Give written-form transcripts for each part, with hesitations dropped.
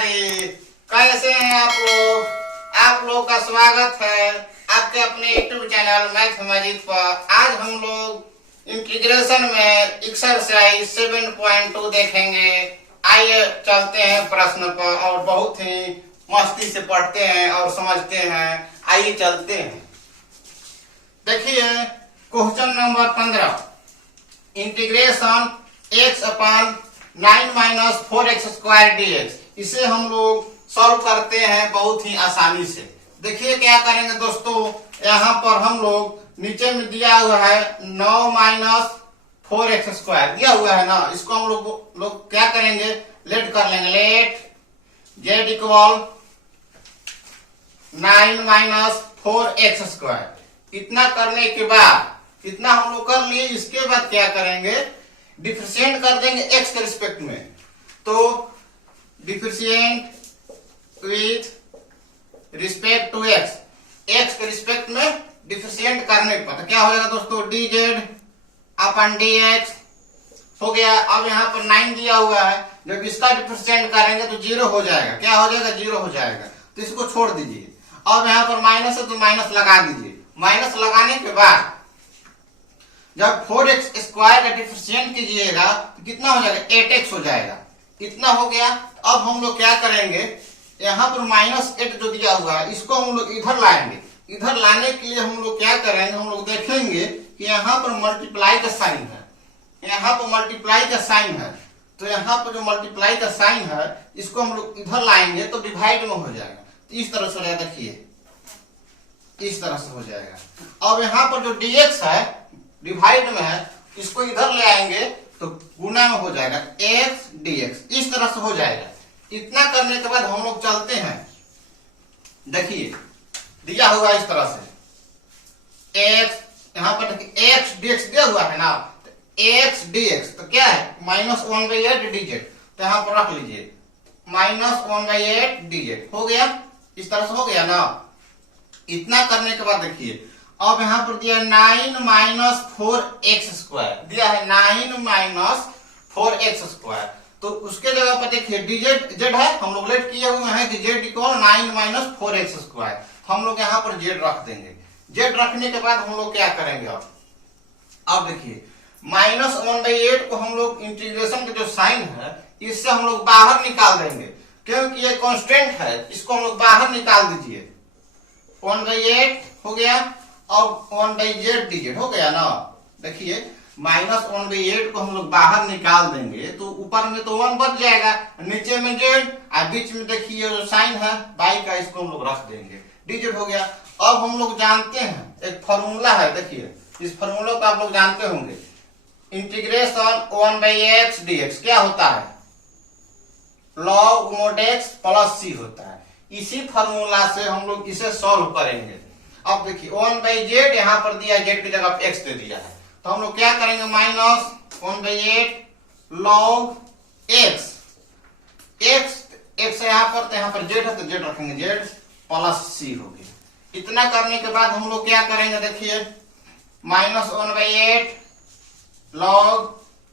राधे। कैसे हैं आप लोग? आप लोग का स्वागत है आपके अपने यूट्यूब चैनल मैथ मजीद पर। आज हम लोग इंटीग्रेशन में एक्सरसाइज 7.2 देखेंगे। आइए चलते हैं प्रश्न पर और बहुत ही मस्ती से पढ़ते हैं और समझते हैं। आइए चलते हैं। देखिए क्वेश्चन नंबर 15, इंटीग्रेशन x अपान 9 - 4x² dx। इसे हम लोग सॉल्व करते हैं बहुत ही आसानी से। देखिए क्या करेंगे दोस्तों, यहाँ पर हम लोग नीचे में दिया हुआ है 9 - 4x² दिया हुआ है ना, इसको हम लोग क्या करेंगे, लेट कर लेंगे। लेट z इक्वल 9 - 4x²। इतना करने के बाद, इतना हम लोग कर लिए, इसके बाद क्या करेंगे, डिफरेंशिएट कर देंगे x के रिस्पेक्ट में। तो differentiate with respect to x, x के रिस्पेक्ट में डिफरेंशिएट करने पर तो क्या हो जाएगा दोस्तों, dz अपन dx हो गया। अब यहाँ पर 9 दिया हुआ है, जब इसका डिफरेंशिएट करेंगे तो 0 हो जाएगा। क्या हो जाएगा, 0 हो जाएगा। तो इसको छोड़ दीजिए। अब यहाँ पर माइनस है तो माइनस लगा दीजिए। माइनस लगाने के बाद जब 4x² का डिफरेंशिएट कीजिएगा तो कितना हो जाएगा, 8x हो जाएगा। इतना हो गया। अब हम लोग क्या करेंगे, यहाँ पर -8 जो दिया हुआ है इसको हम लोग इधर लाएंगे। इधर लाने के लिए हम लोग क्या करेंगे, हम लोग देखेंगे कि यहाँ पर मल्टीप्लाई का साइन है, यहाँ पर मल्टीप्लाई का साइन है। तो यहाँ पर जो मल्टीप्लाई का साइन है इसको हम लोग इधर लाएंगे तो डिवाइड में हो जाएगा। तो इस तरह से हो जाएगा, देखिए इस तरह से हो जाएगा। अब यहाँ पर जो dx है डिवाइड में है, इसको इधर ले आएंगे तो गुना में हो जाएगा x dx। इस तरह से हो जाएगा। इतना करने के बाद हम लोग चलते हैं। देखिए दिया हुआ इस तरह से x, यहाँ पर देखिए x dx दिया हुआ है ना, तो x dx तो क्या है, -1/8 dz। तो यहाँ पर रख लीजिए -1/8 dz हो गया। इस तरह से हो गया ना। इतना करने के बाद देखिए अब यहाँ पर दिया 9 - 4x² दिया है, 9 - 4x²। तो उसके जगह पर देखिए dz है, हम लोग लेट किए हुए हैं कि z इक्वल 9 - 4x²। हम लोग यहाँ पर z रख देंगे। z रखने के बाद हम लोग क्या करेंगे, अब देखिए -1/8 को हम लोग इंटीग्रेशन का जो साइन है इससे हम लोग बाहर निकाल देंगे, क्योंकि ये कांस्टेंट है। इसको हम लोग बाहर निकाल दीजिए। 1/8 हो गया। अब 1/z dz हो गया ना। देखिए -1/8 को हम लोग बाहर निकाल देंगे तो ऊपर में तो 1 बच जाएगा, नीचे में z और बीच में देखिए जो साइन है बाई का, इसको हम लोग रख देंगे, dz हो गया। अब हम लोग जानते हैं एक फॉर्मूला है, देखिए इस फॉर्मूला को आप लोग जानते होंगे, इंटीग्रेशन 1/x dx क्या होता है, log mod x plus c होता है। इसी फॉर्मूला से हम लोग इसे सॉल्व करेंगे। अब देखिए 1/z यहाँ पर दिया, z की जगह x दे दिया है, तो हम लोग क्या करेंगे, -1/8 log x, x यहाँ पर, तो यहाँ पर z है तो z रखेंगे, z प्लस c हो गया। इतना करने के बाद हम लोग क्या करेंगे, देखिए -1/8 log,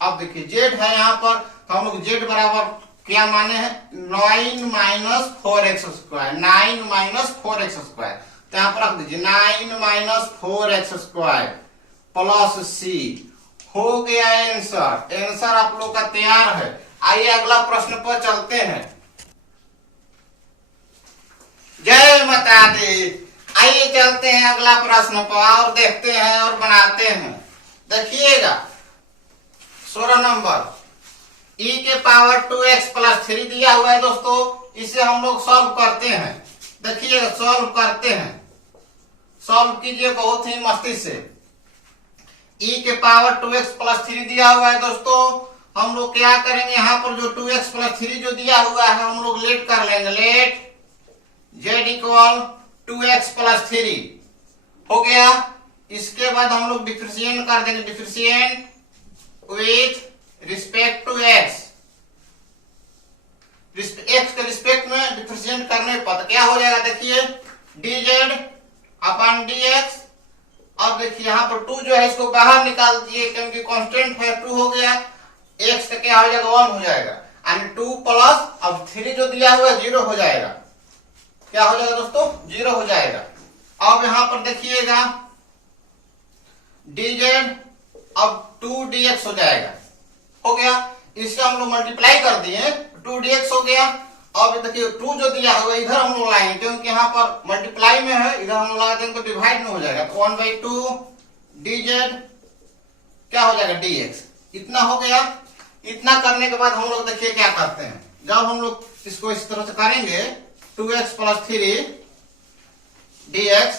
अब देखिए z है यहाँ पर, तो हम लोग z बराबर क्या माने हैं, 9 - 4x², 9 - 4x²। तो यहाँ पर रख दीजिए 9 - 4x² प्लस c हो गया आंसर। आंसर आप लोग का तैयार है। आइए अगला प्रश्न पर चलते हैं। जय माता दी। आइए चलते हैं अगला प्रश्न पर और देखते हैं और बनाते हैं। देखिएगा 16 नंबर, e⁻² 2x + 3 दिया हुआ है दोस्तों। इसे हम लोग सॉल्व करते हैं। देखिए सॉल्व करते हैं, सॉल्व कीजिए बहुत ही मस्ती से। e⁻² 2x + 3 दिया हुआ है दोस्तों। हम लोग क्या करेंगे, यहाँ पर जो 2x + 3 जो दिया हुआ है हम लोग लेट कर लेंगे। लेट z इक्वल 2x + 3 हो गया। इसके बाद हम लोग डिफरेंशिएट कर देंगे, differentiate with respect to x, x के रिस्पेक्ट में डिफरेंशिएट करने पर क्या हो जाएगा, देखिए dz अपन dx। अब देखिए यहाँ पर 2 जो है इसको बाहर निकाल दिए, क्योंकि कांस्टेंट है, 2 हो गया। x का क्या हो जाएगा, 1 हो जाएगा। एंड 2 प्लस, अब 3 जो दिया हुआ है 0 हो जाएगा। क्या हो जाएगा दोस्तों? 0 हो जाएगा। अब यहां पर देखिएगा dz, अब 2dx हो जाएगा। हो गया, इससे हम लोग मल्टीप्लाई कर दिए, 2dx हो गया। अब देखिए 2 जो दिया हुआ इधर हम लोग लाएंगे, क्योंकि यहाँ पर मल्टीप्लाई में है, इधर हम लोग लगा देंगे तो डिवाइड में हो जाएगा। तो 1/2 dz क्या हो जाएगा? dx। इतना हो गया। इतना करने के बाद हम लोग देखिए क्या करते हैं, जब हम लोग इसको इस तरह से करेंगे 2x + 3 dx।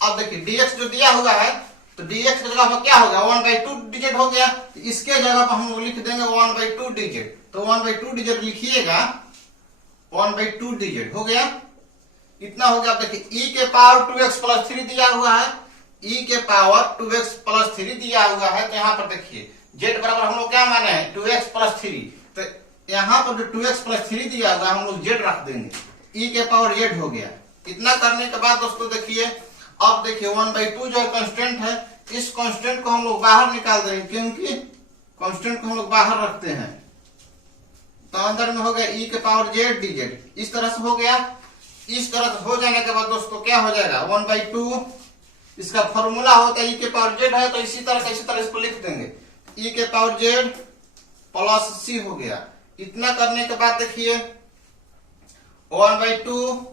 अब देखिए dx जो दिया हुआ है, तो dx की जगह पर क्या होगा? 1/2 dz हो गया। तो इसके जगह पर हम लोग लिख देंगे 1/2 dz। तो 1/2 dz लिखिएगा, 1/2 dz हो गया। इतना हो गया। अब देखिए e के पावर 2x + 3 दिया हुआ है, e के पावर 2x + 3 दिया हुआ है। तो यहाँ पर देखिए z बराबर हम लोग क्या माने हैं? 2x + 3। तो यहाँ पर जो 2x + 3 दिया हुआ है हम लोग z रख देंगे, e के पावर z हो गया। इतना करने के बाद दोस्तों देखिए, अब देखिए 1/2 जो कांस्टेंट है, इस कांस्टेंट को हम लोग बाहर निकाल देंगे, क्योंकि कांस्टेंट को हम लोग बाहर रखते हैं। तो अंदर में हो गया e के पावर z dz। इस तरह से हो गया। इस तरह से हो जाने के बाद दोस्तों क्या हो जाएगा? 1/2, इसका फॉर्मूला होता है e के पावर z है, तो इसी तरह इसको लिख देंगे, e के पावर z + c हो गया। इतना करने के बाद देखिए 1/2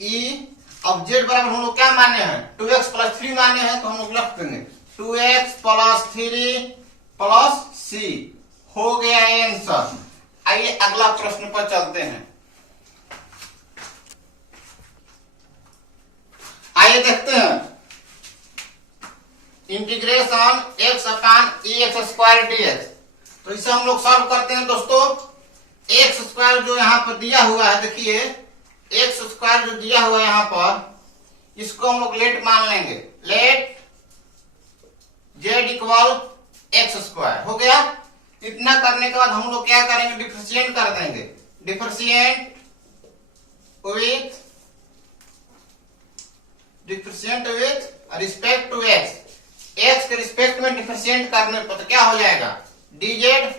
e, अब z बराबर हम लोग क्या माने हैं? 2x + 3 माने हैं, तो हम लोग लिख देंगे 2x + 3 + c हो गया आंसर। आइए अगला प्रश्न पर चलते हैं। आइए देखते हैं, इंटीग्रेशन x/ex² dx। तो इसे हम लोग सॉल्व करते हैं दोस्तों। x² जो यहाँ पर दिया हुआ है, देखिए x² जो दिया हुआ है यहाँ पर, इसको हम लोग लेट मान लेंगे। Let z = x²। हो गया। इतना करने के बाद हम लोग क्या करेंगे? डिफरेंशिएट कर देंगे। Differentiate with respect to x। x के रिस्पेक्ट में डिफरेंशिएट करने पर तो क्या हो जाएगा? dz/dx,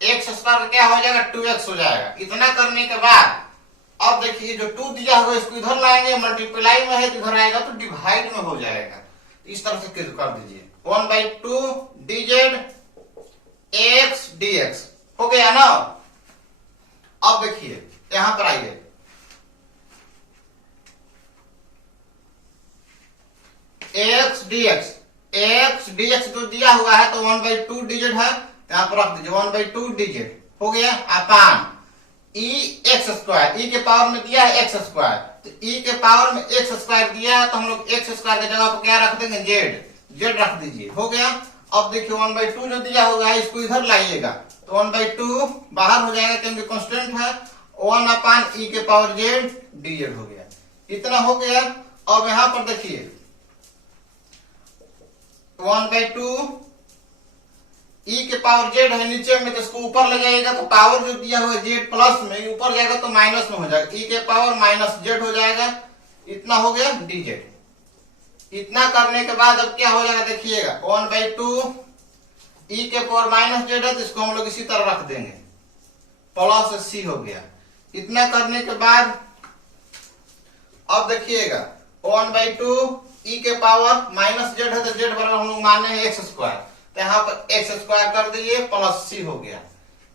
x² क्या हो जाएगा? 2x हो जाएगा। इतना करने के बाद अब देखिए जो 2 दिया हुआ इसको इधर लाएंगे, मल्टीप्लाई में है तो इधर आएगा तो डिवाइड में हो जाएगा। इस तरह से कर दीजिए, 1/2 dz x dx हो गया ना। अब देखिए यहां पर आइए, x dx जो दिया हुआ है तो 1/2 dz है, यहां पर रख दीजिए 1/2 dz हो गया अपान x²। e के पावर में दिया है x², तो e के पावर में x² दिया है, तो हम लोग x² की जगह पर क्या रख देंगे? z रख दीजिए। हो गया। अब देखिए 1/2 जो दिया हुआ है इसको इधर लाइएगा, तो 1/2 बाहर हो जाएगा, क्योंकि कांस्टेंट है। 1/e के पावर z dz हो गया। इतना हो गया। अब यहां पर देखिए 1/2 e के पावर z है नीचे में, तो इसको ऊपर ले जाइएगा तो पावर जो दिया हुआ है z प्लस में, ऊपर जाएगा तो माइनस में हो जाएगा, e के पावर -z हो जाएगा। इतना हो गया dz। इतना करने के बाद अब क्या हो जाएगा? देखिएगा 1/2 e के पावर -z है, तो इसको हम लोग इसी तरह रख देंगे, +c हो गया। इतना करने के बाद अब देखिएगा 1/2 e के पावर -z है, तो z बराबर हम लोग माने हैं x², तो यहाँ पर x² कर दीजिए, +c हो गया।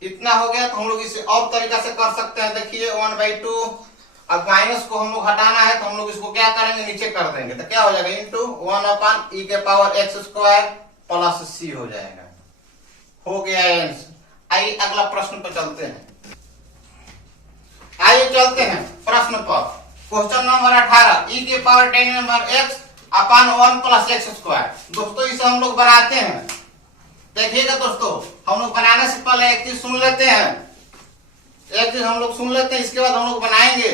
इतना हो गया। तो हम लोग इसे और तरीका से कर सकते हैं। देखिए 1/2, अब माइनस को हम लोग हटाना है, तो हम लोग इसको क्या करेंगे? नीचे कर देंगे, तो क्या हो जाएगा? इंटू 1/e के पावर x² +c हो जाएगा। हो गया आंसर। आइए अगला प्रश्न पर चलते हैं। आइए चलते हैं प्रश्न पर। क्वेश्चन नंबर 18, e के पावर 10x अपान 1 + x²। दोस्तों इसे हम लोग बनाते हैं। देखिएगा दोस्तों, हम लोग बनाने से पहले एक चीज सुन लेते हैं, इसके बाद हम लोग बनाएंगे।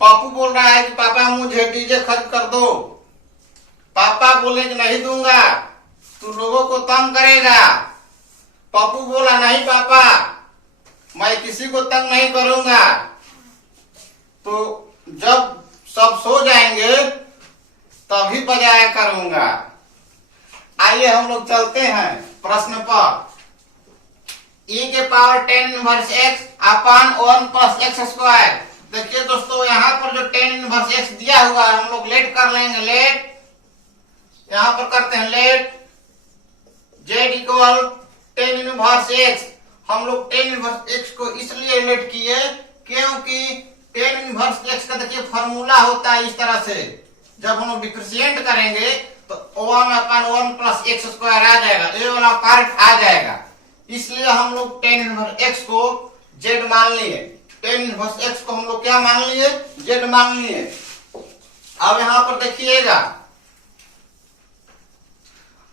पापू बोल रहा है कि पापा मुझे डीजे खरीद कर दो। पापा बोले कि नहीं दूंगा, तू लोगों को तंग करेगा। पापू बोला नहीं पापा, मैं किसी को तंग नहीं करूंगा। तो जब सब सो जाएंगे तभी बजाया करूंगा। आइए हम लोग चलते हैं प्रश्न पर। e के पावर 10 इनवर्स x अपान 1 प्लस एक्स स्क्वायर। देखिए दोस्तों, यहाँ पर जो 10 इनवर्स x दिया हुआ है हम लोग लेट कर लेंगे। लेट यहाँ पर करते हैं let z equal 10 inverse x। हम लोग 10 इनवर्स x को इसलिए लेट किए क्योंकि 10 इनवर्स x का देखिए फॉर्मूला होता है इस तरह से, जब हम लोग डिफरेंशिएट करेंगे तो 1 अपान 1 प्लस एक्स स्क्वायर आ जाएगा, ये वाला पार्ट आ जाएगा। इसलिए हम लोग 10 इनवर्स x को z मान लिए। 10 इनवर्स x को हम लोग क्या मान लिए? z मान लिए। अब यहाँ पर देखिएगा,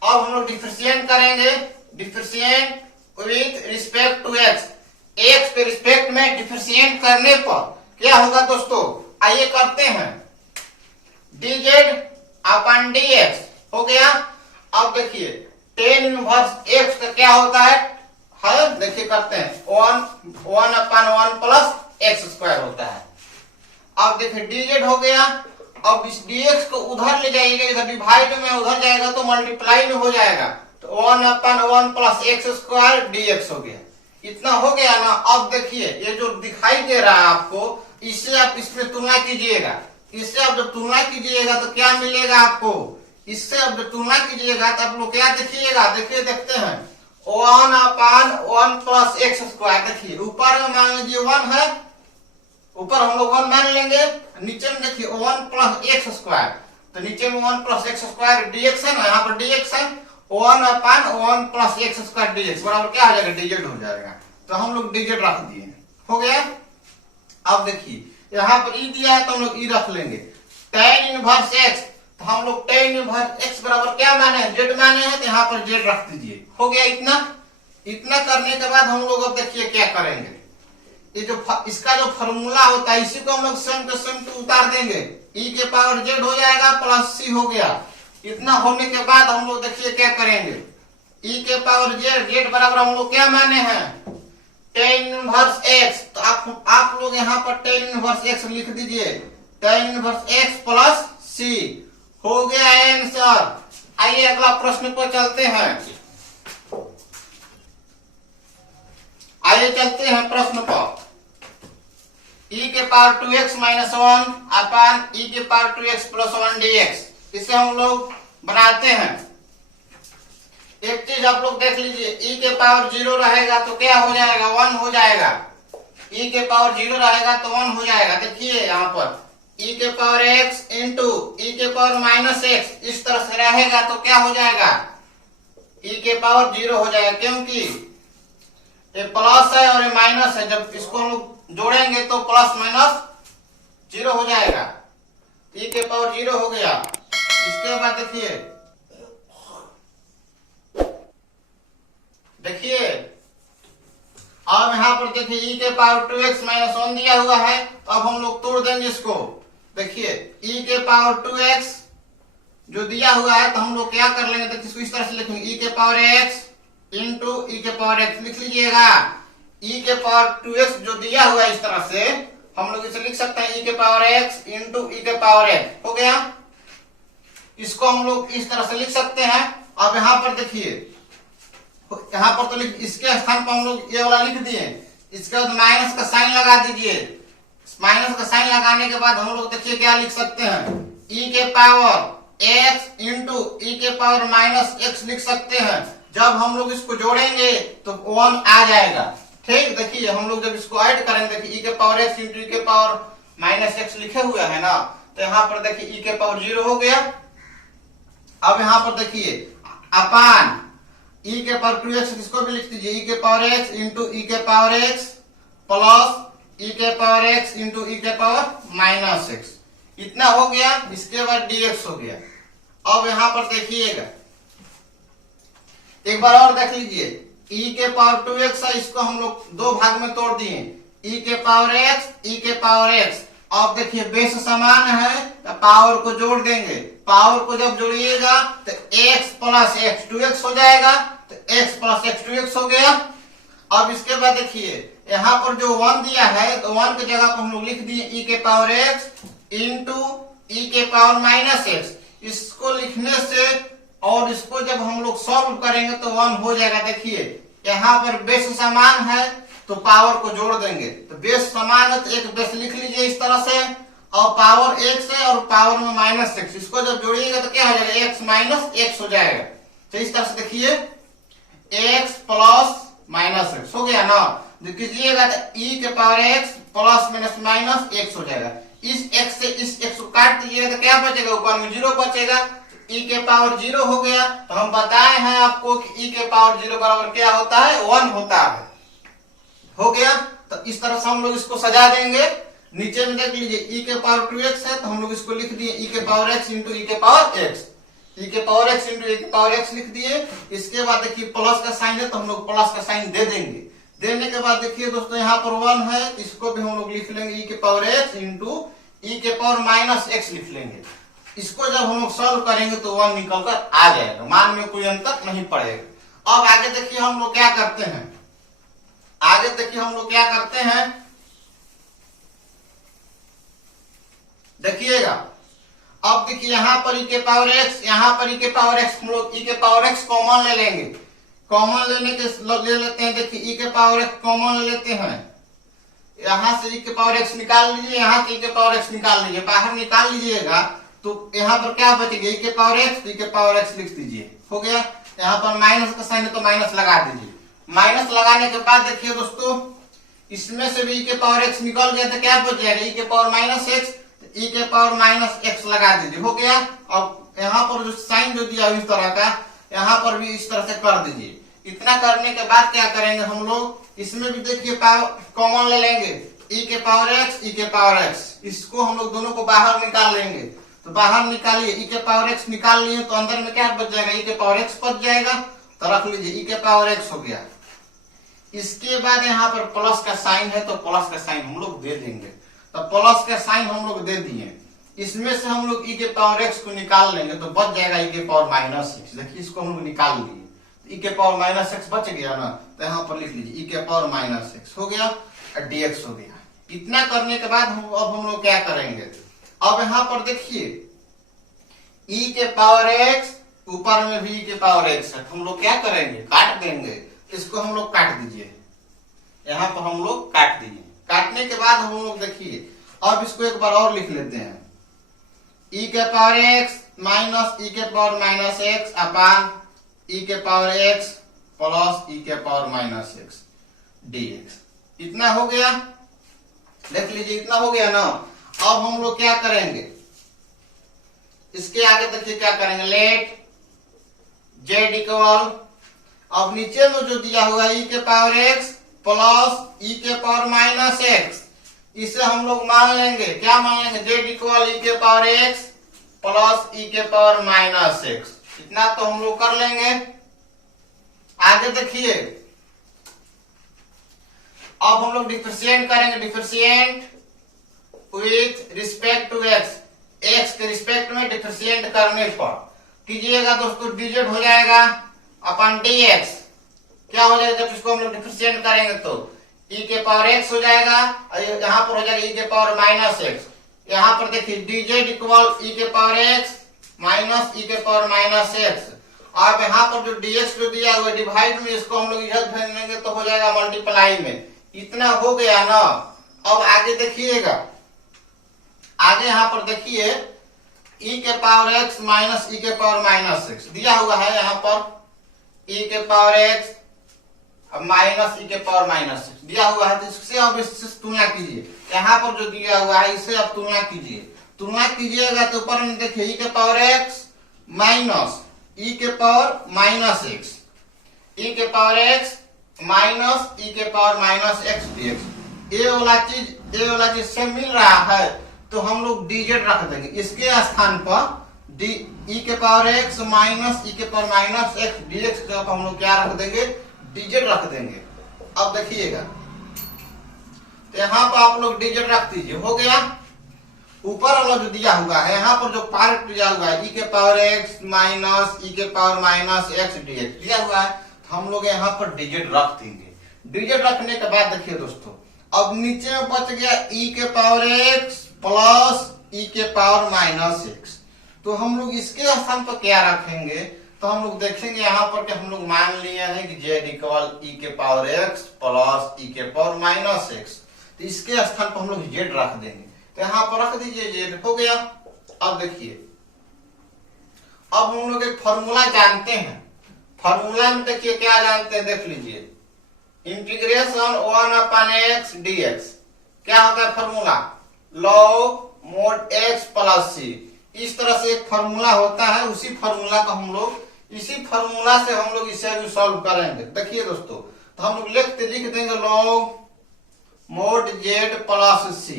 अब हम लोग डिफरेंशिएट करेंगे। Differentiate with respect to x। x के रिस्पेक्ट में डिफरेंशिएट करने पर क्या होगा दोस्तों, आइए करते हैं। dz अपन dx हो गया। अब देखिए 10 इनवर्स x का क्या होता है, देखिए करते हैं 1 अपन 1 प्लस एक्स स्क्वायर होता है। अब देखिए dz हो गया। अब इस dx को उधर ले जाइएगा, इधर डिवाइड में उधर जाएगा तो मल्टीप्लाई में हो जाएगा, तो 1 अपन 1 प्लस एक्स स्क्वायर dx हो गया। इतना हो गया ना। अब देखिए ये जो दिखाई दे रहा है आपको, इससे आप इसमें तुलना कीजिएगा। इससे आप जब तुलना कीजिएगा तो क्या मिलेगा आपको, इससे आप जब तुलना कीजिएगा तो आप लोग क्या देखिएगा, देखिए देखते हैं 1 अपान 1 प्लस एक्स स्क्वायर। देखिए ऊपर में मान लीजिए 1 है, ऊपर हम लोग 1 मान लेंगे, नीचे में देखिए 1 प्लस एक्स स्क्वायर, तो नीचे में 1 प्लस एक्स स्क्वायर dx है ना, यहाँ पर dx है 1 अपान 1 प्लस एक्स स्क्वायर dx बराबर क्या हो जाएगा, dz हो जाएगा। तो हम लोग dz रख दिए, हो गया। अब देखिए यहाँ पर e दिया है तो हम लोग e रख लेंगे। tan इनवर्स x, तो हम लोग tan इनवर्स x बराबर क्या माने हैं, z माने हैं, तो यहाँ पर z रख दीजिए। हो गया इतना। इतना करने के बाद हम लोग अब देखिए क्या करेंगे, ये जो इसका जो फॉर्मूला होता है इसी को हम लोग सेम टू सेम उतार देंगे। e के पावर z हो जाएगा प्लस c हो गया। इतना होने के बाद हम लोग देखिए क्या करेंगे, e के पावर z बराबर हम लोग क्या माने हैं, tan इनवर्स x। तो आप लोग यहाँ पर tan इनवर्स x लिख दीजिए, tan inverse x plus c हो गया आंसर। आइए अगला प्रश्न पर चलते हैं। आइए चलते हैं प्रश्न पर। e के पावर 2x माइनस 1 अपान e के पावर 2x प्लस 1 dx, इसे हम लोग बनाते हैं। एक चीज आप लोग देख लीजिए, e के पावर 0 रहेगा तो क्या हो जाएगा, 1 हो जाएगा। e के पावर 0 रहेगा तो 1 हो जाएगा। देखिए यहाँ पर e के पावर x इंटू e के पावर माइनस x इस तरह से रहेगा तो क्या हो जाएगा, e के पावर 0 हो जाएगा, क्योंकि ये प्लस है और ये माइनस है, जब इसको हम लोग जोड़ेंगे तो प्लस माइनस 0 हो जाएगा। e के पावर 0 हो गया। इसके बाद देखिए अब यहाँ पर देखिए e के पावर 2x माइनस 1 दिया हुआ है, तो अब हम लोग तोड़ देंगे इसको। देखिए e के पावर 2x जो दिया हुआ है तो हम लोग क्या कर लेंगे, तो इसको इस तरह से लिखेंगे e के पावर x इंटू e के पावर x लिख लीजिएगा। e के पावर 2x जो दिया हुआ है इस तरह से हम लोग इसे लिख सकते हैं e के पावर x इंटू e के पावर x, हो गया। इसको हम लोग इस तरह से लिख सकते हैं। अब यहाँ पर देखिए, यहाँ पर तो इसके स्थान पर हम लोग ये वाला लिख दिए, इसके बाद माइनस का साइन लगा दीजिए। माइनस का साइन लगाने के बाद हम लोग देखिए क्या लिख सकते हैं, e के पावर x इंटू e के पावर माइनस x लिख सकते हैं। जब हम लोग इसको जोड़ेंगे तो 1 आ जाएगा। ठीक, देखिए हम लोग जब इसको ऐड करेंगे, देखिए e के पावर x इंटू e के पावर माइनस x लिखे हुए है ना, तो यहाँ पर देखिए e के पावर 0 हो गया। अब यहाँ पर देखिए अपान e के पावर 2x इसको भी लिख दीजिए, e के पावर x इंटू e के पावर x प्लस e के पावर x इंटू e के पावर माइनस x, इतना हो गया। इसके बाद dx हो गया। अब यहाँ पर देखिएगा एक बार और देख लीजिए, e के पावर 2x है, इसको हम लोग दो भाग में तोड़ दिए, e के पावर x e के पावर x। अब देखिए बेस समान है तो पावर को जोड़ देंगे। पावर को जब जोड़िएगा तो x प्लस x 2x हो जाएगा, तो x प्लस x 2x हो गया। अब इसके बाद देखिए यहाँ पर जो 1 दिया है तो 1 की जगह पर हम लोग लिख दिए e के पावर x इंटू e के पावर माइनस x। इसको लिखने से और इसको जब हम लोग सॉल्व करेंगे तो 1 हो जाएगा। देखिए यहाँ पर बेस समान है तो पावर को जोड़ देंगे, तो बेस समान है तो एक बेस लिख लीजिए इस तरह से, और पावर x है और पावर में -x, इसको जब जोड़िएगा तो क्या हो जाएगा, x माइनस x हो जाएगा। तो इस तरह से देखिए x प्लस -x हो गया ना। जो कीजिएगा तो e के power x plus minus x हो जाएगा। इस x से इस x को काट दीजिएगा तो क्या बचेगा, ऊपर में 0 बचेगा, e के पावर 0 हो गया। तो हम बताए हैं आपको कि e के पावर 0 बराबर क्या होता है, 1 होता है। हो गया। तो इस तरह से हम लोग इसको सजा देंगे। नीचे में देख लीजिए e के पावर 2x है तो हम लोग इसको लिख दिए e के पावर x इंटू e के पावर x, e के पावर x इंटू e के पावर x लिख दिए। इसके बाद देखिए प्लस का साइन है तो हम लोग प्लस का साइन दे देंगे। देने के बाद देखिए दोस्तों यहाँ पर 1 है, इसको भी हम लोग लिख लेंगे e के पावर x इंटू e के पावर -x लिख लेंगे। इसको जब हम लोग सॉल्व करेंगे तो 1 निकल कर आ जाएगा, मान में कोई अंतर नहीं पड़ेगा। अब आगे देखिए हम लोग क्या करते हैं, आगे देखिए हम लोग क्या करते हैं, देखिएगा। अब देखिए यहाँ पर e के पावर x, यहाँ पर e के पावर x, हम लोग e के पावर x कॉमन ले लेंगे। कॉमन लेने के ले लेते हैं, देखिए e के पावर x कॉमन ले लेते हैं। यहाँ से e के पावर x निकाल लीजिए, यहाँ से e के पावर x निकाल लीजिए, बाहर निकाल लीजिएगा तो यहाँ पर क्या बचेगा, e के पावर x, e के पावर x लिख दीजिए। हो गया। यहाँ पर माइनस का साइन है तो माइनस लगा दीजिए। माइनस लगाने के बाद देखिए दोस्तों इसमें से भी e के पावर x निकल गया तो क्या बच जाएगा, e के पावर -x, e के पावर -x लगा दीजिए। हो गया। अब यहाँ पर जो साइन जो दिया इस तरह का, यहाँ पर भी इस तरह से कर दीजिए। इतना करने के बाद क्या करेंगे हम लोग, इसमें भी देखिए पावर कॉमन ले लेंगे, e के पावर x, e के पावर x, इसको हम लोग दोनों को बाहर निकाल लेंगे। तो बाहर निकालिए, e के पावर x निकाल लिए तो अंदर में क्या बच जाएगा, e के पावर x बच जाएगा। तो रख लीजिए e के पावर x हो गया। इसके बाद यहाँ पर प्लस का साइन है तो प्लस का साइन हम लोग दे देंगे। तो प्लस का साइन हम लोग दे दिए। इसमें से हम लोग e के पावर x को निकाल लेंगे तो बच जाएगा e के पावर -x। देखिए इसको हम लोग निकाल लिए, तो e के पावर -x बच गया ना। तो यहाँ पर लिख लीजिए e के पावर -x हो गया और dx हो गया। इतना करने के बाद अब हम लोग क्या करेंगे, अब यहाँ पर देखिए e के पावर x, ऊपर में भी e के पावर x है, हम लोग क्या करेंगे, काट देंगे। इसको हम लोग काट दीजिए, यहाँ पर हम लोग काट दीजिए। काटने के बाद हम लोग देखिए अब इसको एक बार और लिख लेते हैं, e के पावर x माइनस e के पावर -x अपान e के पावर x प्लस e के पावर -x dx। इतना हो गया, देख लीजिए इतना हो गया ना। अब हम लोग क्या करेंगे, इसके आगे देखिए क्या करेंगे, लेट z इक्वल, अब नीचे में जो दिया हुआ e के पावर x प्लस e के पावर -x, इसे हम लोग मान लेंगे, क्या मान लेंगे, z इक्वल e के पावर x प्लस e के पावर -x। इतना तो हम लोग कर लेंगे। आगे देखिए अब हम लोग डिफरेंशिएट करेंगे, differentiate with respect to x, x के रिस्पेक्ट में डिफरेंशिएट करने पर कीजिएगा दोस्तों, dz हो जाएगा अपन dx। क्या हो जाएगा जब इसको हम लोग डिफरेंशिएट करेंगे तो e के पावर x हो जाएगा और यहाँ पर हो जाएगा e के पावर -x। यहाँ पर देखिए dz इक्वल e के पावर x माइनस e के पावर -x। अब यहाँ पर जो dx जो दिया हुआ डिवाइड में, इसको हम लोग इधर भेज देंगे तो हो जाएगा मल्टीप्लाई में। इतना हो गया ना। अब आगे देखिएगा, आगे यहाँ पर देखिए e के पावर x माइनस e के पावर -x दिया हुआ है, यहाँ पर e के पावर x माइनस e के पावर -x दिया हुआ है। तो इससे अब इससे तुलना कीजिए, यहाँ पर जो दिया हुआ है इससे अब तुलना कीजिए। तुलना कीजिएगा तो ऊपर में देखिए e के पावर x माइनस e के पावर -x, e के पावर x माइनस e के पावर -x dx। ये वाला चीज से मिल रहा है तो हम लोग dz रख देंगे। इसके स्थान पर e के पावर x माइनस e के पावर -x dx के हम लोग क्या रख देंगे, dz रख देंगे। अब देखिएगा तो यहाँ पर आप लोग dz रख दीजिए। हो गया। ऊपर वाला जो दिया हुआ है, यहाँ पर जो पार्ट दिया हुआ है e के पावर x माइनस e के पावर -x dx दिया हुआ है, तो हम लोग यहाँ पर dz रख देंगे। dz रखने के बाद देखिए दोस्तों अब नीचे में बच गया e के पावर x प्लस e के पावर -x। तो हम लोग इसके स्थान पर क्या रखेंगे, तो हम लोग देखेंगे यहाँ पर कि हम लोग मान लिए हैं कि z इक्वल e के पावर x प्लस e के पावर माइनस x, तो इसके स्थान पर हम लोग z रख देंगे। तो यहाँ पर रख दीजिए z, हो गया। अब देखिए, अब हम लोग एक फॉर्मूला जानते हैं। फॉर्मूला में देखिए क्या जानते हैं, देख लीजिए, इंटीग्रेशन 1/x dx क्या होता है formula, log mod x plus c। इस तरह से एक फॉर्मूला होता है, उसी फॉर्मूला का हम लोग, इसी फॉर्मूला से हम लोग इसे भी सॉल्व करेंगे। देखिए दोस्तों, तो हम लोग लिख देंगे log mod z plus c,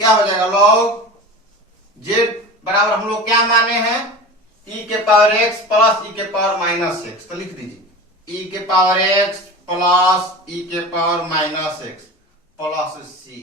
क्या हो जाएगा, log z बराबर हम लोग क्या माने हैं, e के पावर x प्लस e के पावर माइनस x। तो लिख दीजिए e के पावर x प्लस e के power minus x plus c।